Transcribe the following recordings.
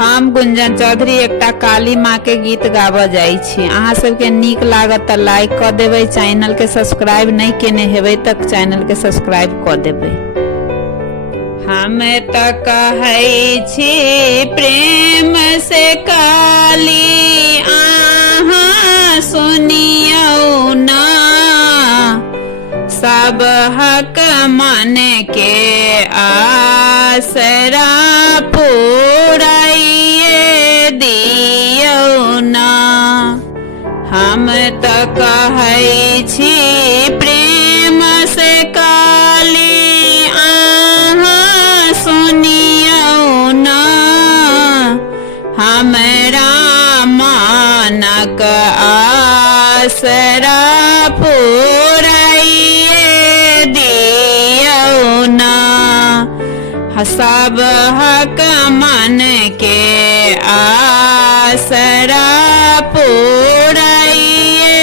हम गुंजन चौधरी एकटा काली माँ के गीत गाबऽ जाइ छी। अहाँ सबके नीक लागत तऽ लाइक कऽ देबै, चैनल के सब्सक्राइब नहीं केने हेबै तक चैनल के सब्सक्राइब कऽ देबै। हम तऽ कहै छी प्रेम से काली अहाँ सुनियौ ना, सब हक मन के आसरा पुराइए दियौ ना। हम तऽ कहै छी प्रेम से काली अहाँ सुनियौ ना, हमरा मानक आसरा पुराइए दियौ ना। सब हक मन के आसरा पुराइए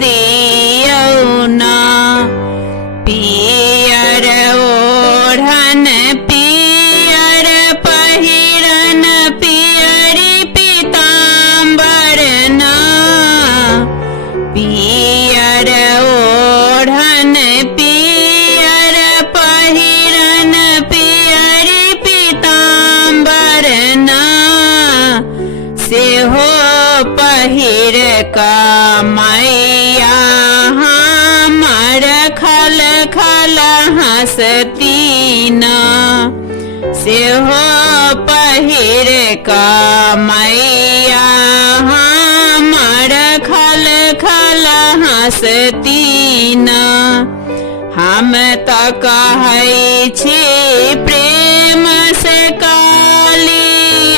दियौ ना। पियर ओढ़न पियर पहिरन पियरी पीताम्बर ना, पियर ओढ़न पियर पहिरन पियरी पीताम्बर ना, सेहो पहिर का मैया हमर खल खल हंसती ना, सेहो पहिर का मैया हमर खल खल हंसती ना। हम तऽ कहै छी प्रेम से काली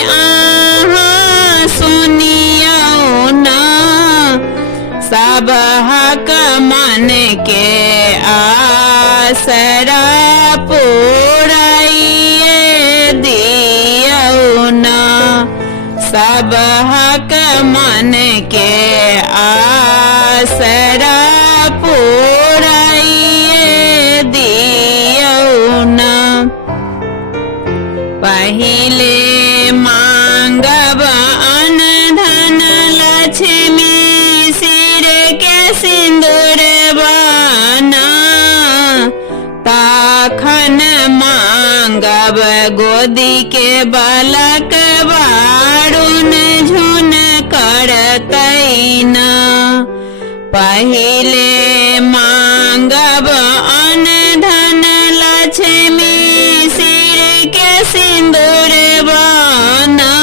अहाँ सुनियौ ना, सब हक मन के आसरा पुराइए दियौ ना। सब हक मन के आसरा पुराइए दियौ ना। पहिले मांगब अन्न धन लक्ष्मी सिर के सिंदूर बना, तखन मांगब गोदी के बालक बारुन झुन करतै ना। पहिले मांगब अन्न धन लक्ष्मी सिर के सिंदूर बना,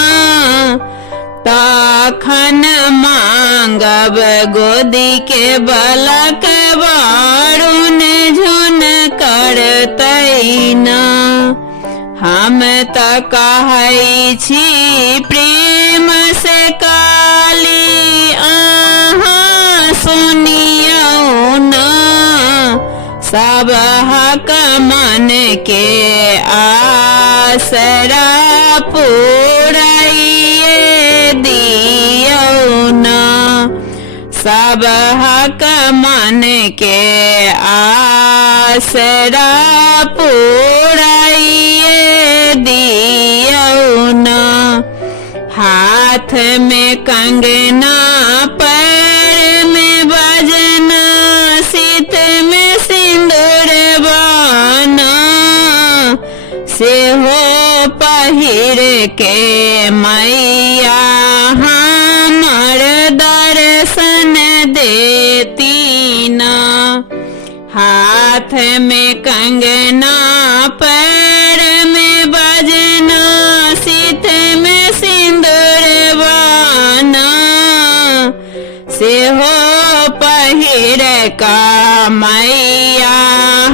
तखन मांगब गोदी के बालक बारुन झुन करतै ना। हम तऽ कहै छी प्रेम से काली अहाँ सुनियौ ना, सब हक मन के आसरा पुराइए दियौ ना। सब हक मन के आसरा पुराइए दियौ ना। हाथ में कंगना पैर में बजना सीत में सिंदूर बना, सेहो पहिर के मैया हमर दर्शन देती ना। हाथ में कंगना पैर में बजना सीत में सिंदूर बना, सेहो पहिर का मैया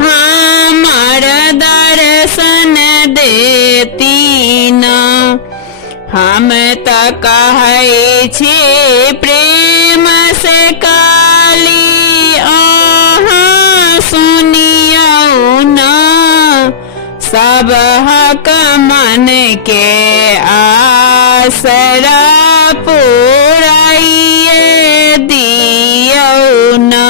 हमर दर्शन देती ना। हम तऽ कहै छी प्रेम से काली अहाँ सुनियौ ना, सब हक मन के आसरा पुराइए दियौ ना।